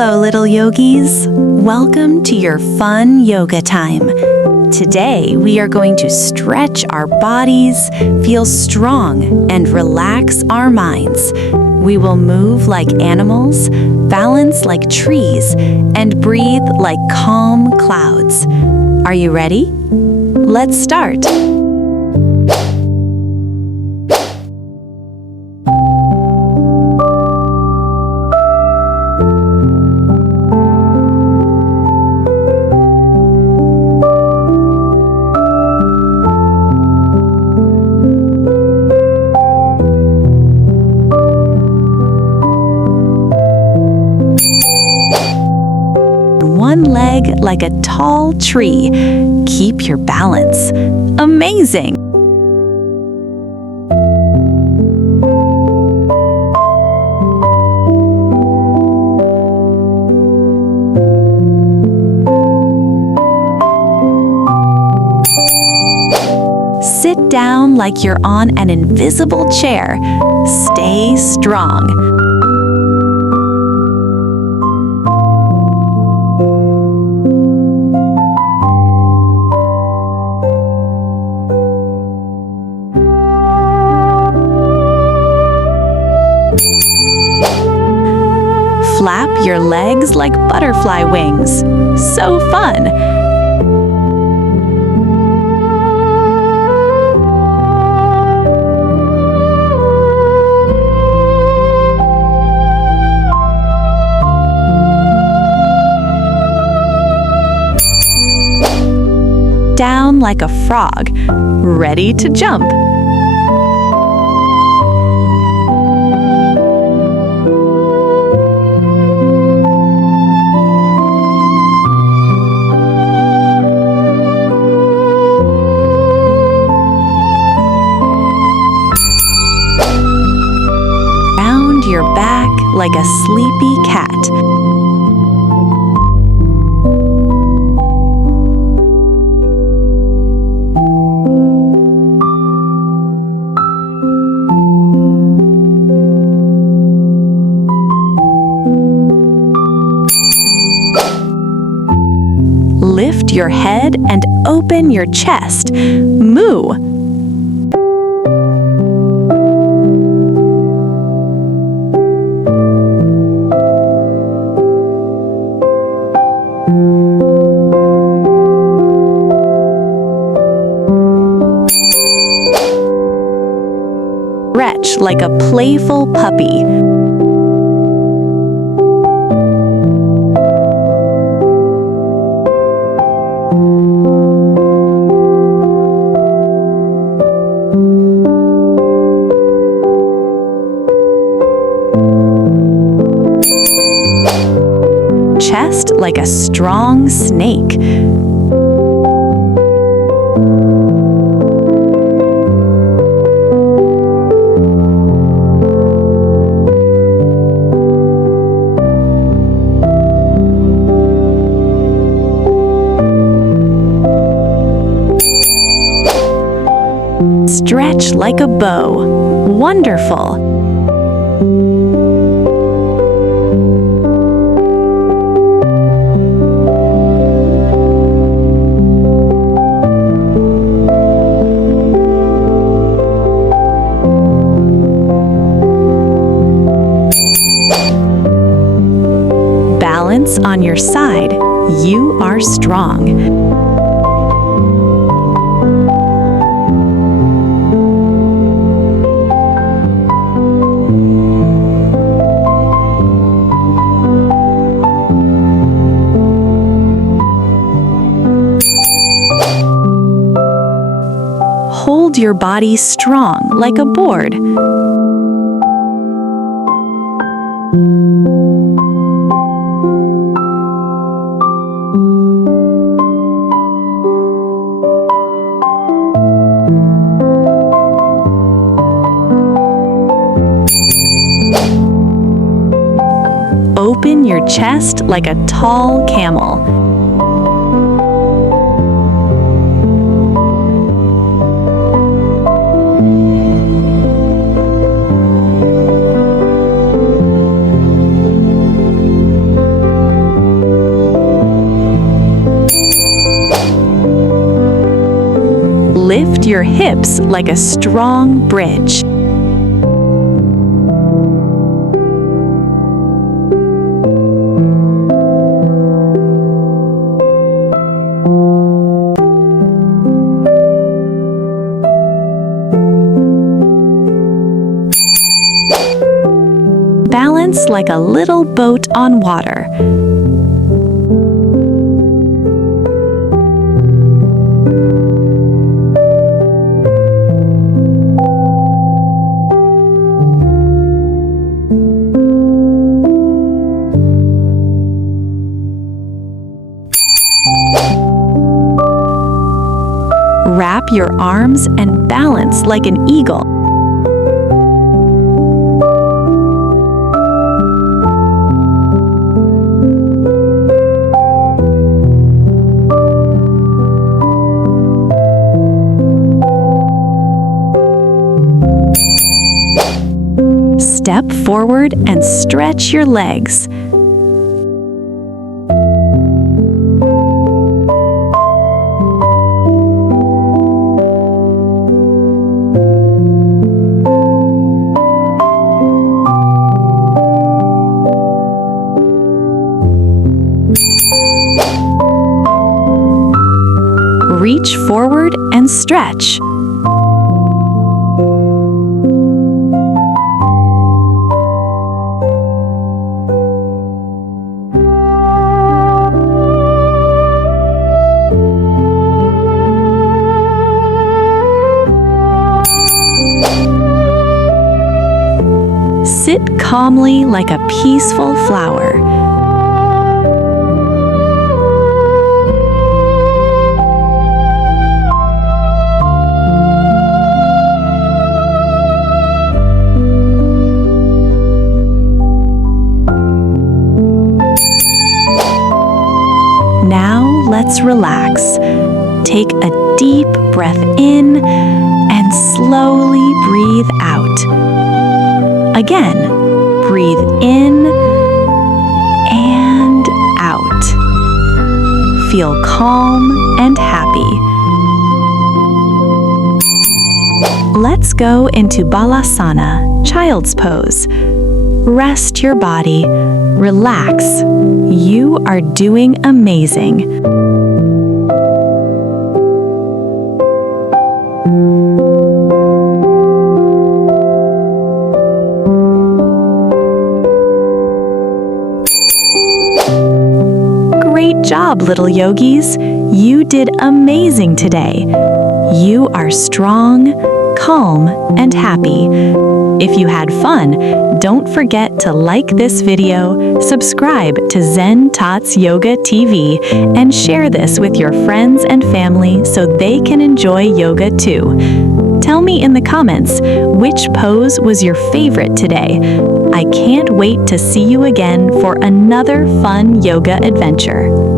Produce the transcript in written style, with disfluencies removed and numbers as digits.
Hello, little yogis. Welcome to your fun yoga time. Today, we are going to stretch our bodies, feel strong, and relax our minds. We will move like animals, balance like trees, and breathe like calm clouds. Are you ready? Let's start. One leg like a tall tree. Keep your balance. Amazing! Sit down like you're on an invisible chair. Stay strong. Flap your legs like butterfly wings. So fun! Down like a frog, ready to jump. Your back like a sleepy cat. Lift your head and open your chest. Moo. Stretch like a playful puppy. Chest like a strong snake. Stretch like a bow. Wonderful! Balance on your side. You are strong. Hold your body strong like a board. Open your chest like a tall camel. your hips like a strong bridge. Balance like a little boat on water. Wrap your arms and balance like an eagle. Step forward and stretch your legs. Reach forward and stretch. Sit calmly like a peaceful flower. Now let's relax. Take a deep breath in and slowly breathe out. Again, breathe in and out. Feel calm and happy. Let's go into Balasana, Child's Pose. Rest your body. Relax. You are doing amazing. Great job, little yogis. You did amazing today. You are strong, calm, and happy. If you had fun, don't forget to like this video, subscribe to ZenTots Yoga TV, and share this with your friends and family so they can enjoy yoga too. Tell me in the comments which pose was your favorite today. I can't wait to see you again for another fun yoga adventure.